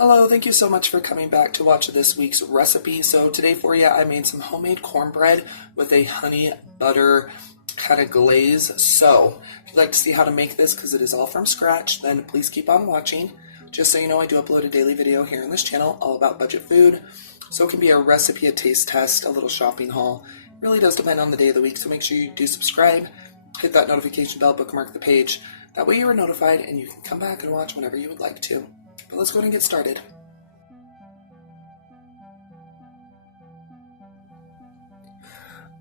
Hello, thank you so much for coming back to watch this week's recipe. So today for you, I made some homemade cornbread with a honey butter kind of glaze. So if you'd like to see how to make this, because it is all from scratch, then please keep on watching. Just so you know, I do upload a daily video here on this channel all about budget food. So it can be a recipe, a taste test, a little shopping haul. It really does depend on the day of the week, so make sure you do subscribe, hit that notification bell, bookmark the page. That way you are notified and you can come back and watch whenever you would like to. But let's go ahead and get started.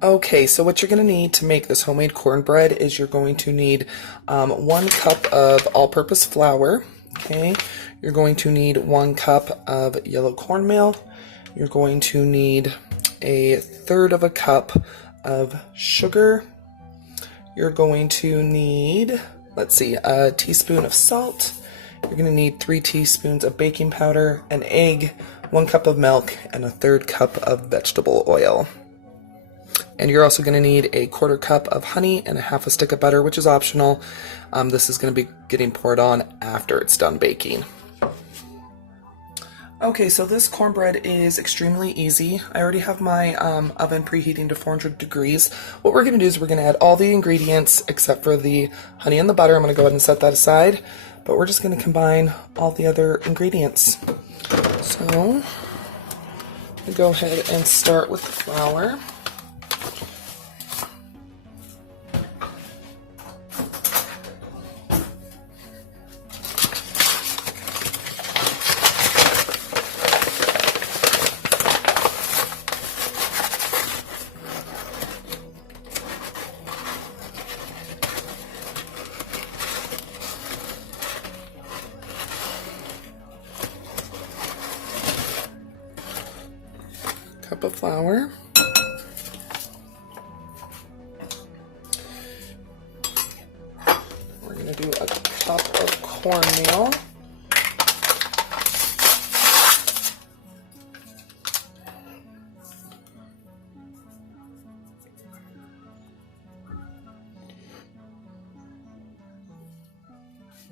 Okay, so what you're going to need to make this homemade cornbread is you're going to need 1 cup of all-purpose flour. Okay, you're going to need 1 cup of yellow cornmeal. You're going to need 1/3 of a cup of sugar. You're going to need, a teaspoon of salt. You're going to need 3 teaspoons of baking powder, an egg, 1 cup of milk, and 1/3 cup of vegetable oil. And you're also going to need 1/4 cup of honey and 1/2 stick of butter, which is optional. This is going to be getting poured on after it's done baking. Okay, so this cornbread is extremely easy. I already have my oven preheating to 400 degrees. What we're going to do is we're going to add all the ingredients except for the honey and the butter. I'm going to go ahead and set that aside. But we're just going to combine all the other ingredients. So, I'll go ahead and start with the flour. Cup of flour. We're going to do a cup of cornmeal.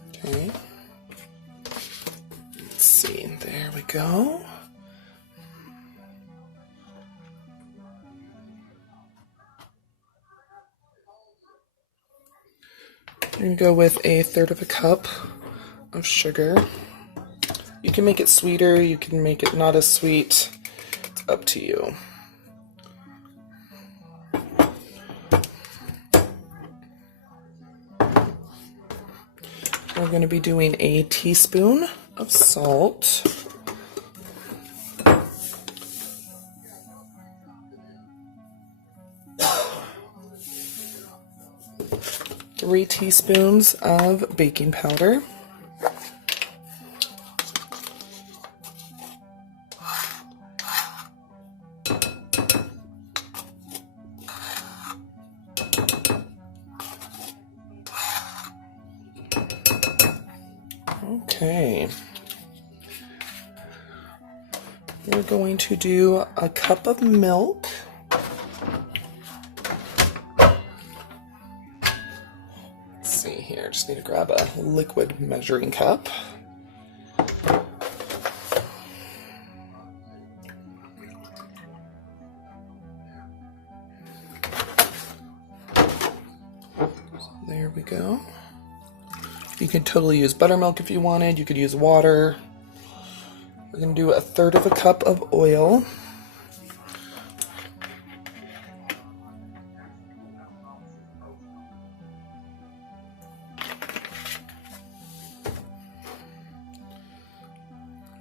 Okay. Let's see, there we go. You're going to go with 1/3 of a cup of sugar. You can make it sweeter, you can make it not as sweet. It's up to you. We're going to be doing 1 teaspoon of salt. 3 teaspoons of baking powder. Okay. We're going to do a cup of milk. Here, just need to grab a liquid measuring cup. So there we go. You could totally use buttermilk if you wanted. You could use water. We're going to do 1/3 of a cup of oil.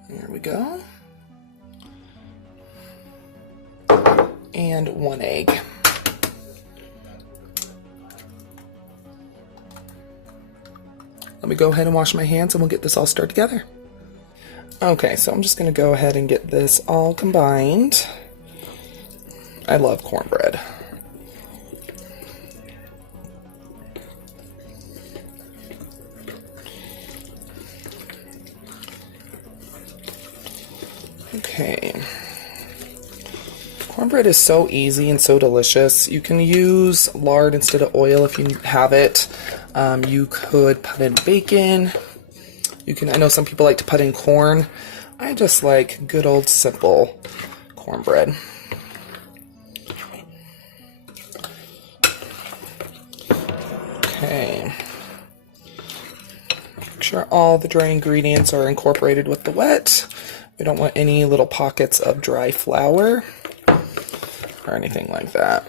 There we go. And 1 egg. Let me go ahead and wash my hands and we'll get this all stirred together. Okay, so I'm just going to go ahead and get this all combined. I love cornbread. Okay. Cornbread is so easy and so delicious. You can use lard instead of oil if you have it. You could put in bacon. You can. I know some people like to put in corn. I just like good old simple cornbread. Okay. Make sure all the dry ingredients are incorporated with the wet. We don't want any little pockets of dry flour or anything like that.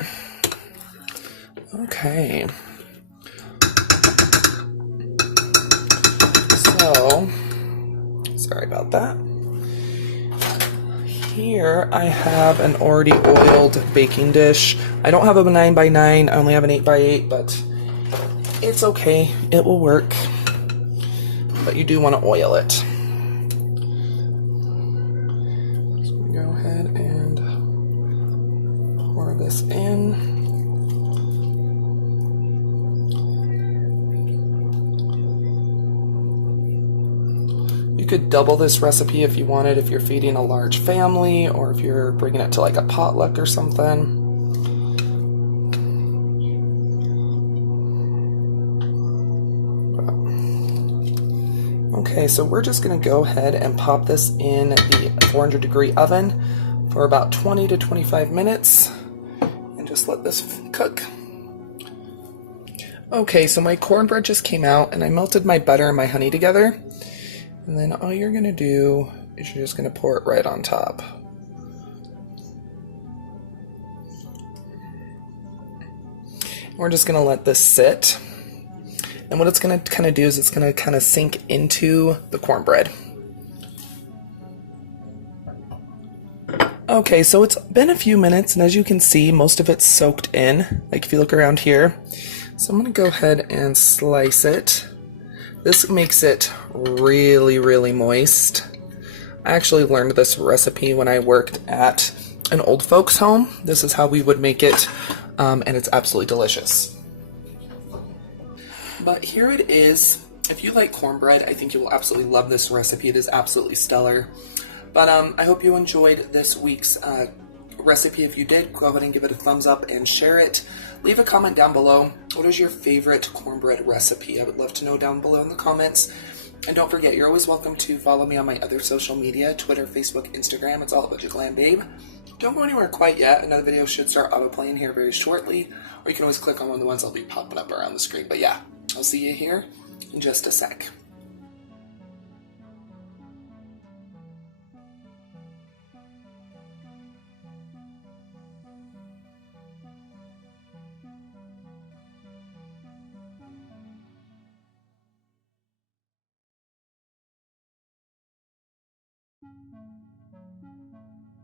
Okay. So, sorry about that. Here I have an already oiled baking dish. I don't have a 9x9, I only have an 8x8, but it's okay, it will work. But you do want to oil it. So go ahead and pour this in. You could double this recipe if you wanted, if you're feeding a large family or if you're bringing it to like a potluck or something. Okay, so we're just going to go ahead and pop this in the 400-degree oven for about 20 to 25 minutes and just let this cook. Okay, so my cornbread just came out and I melted my butter and my honey together. And then all you're going to do is you're just going to pour it right on top. We're just going to let this sit. And what it's going to kind of do is it's going to kind of sink into the cornbread. Okay, so it's been a few minutes, and as you can see, most of it's soaked in, like if you look around here. So I'm going to go ahead and slice it. This makes it really, really moist. I actually learned this recipe when I worked at an old folks home. This is how we would make it, and it's absolutely delicious. But here it is. If you like cornbread, I think you will absolutely love this recipe. It is absolutely stellar. But I hope you enjoyed this week's recipe. If you did, go ahead and give it a thumbs up and share it. Leave a comment down below. What is your favorite cornbread recipe? I would love to know down below in the comments. And don't forget, you're always welcome to follow me on my other social media, Twitter, Facebook, Instagram. It's all about your glam babe. Don't go anywhere quite yet. Another video should start autoplaying here very shortly. Or you can always click on one of the ones that'll be popping up around the screen. But yeah, I'll see you here in just a sec.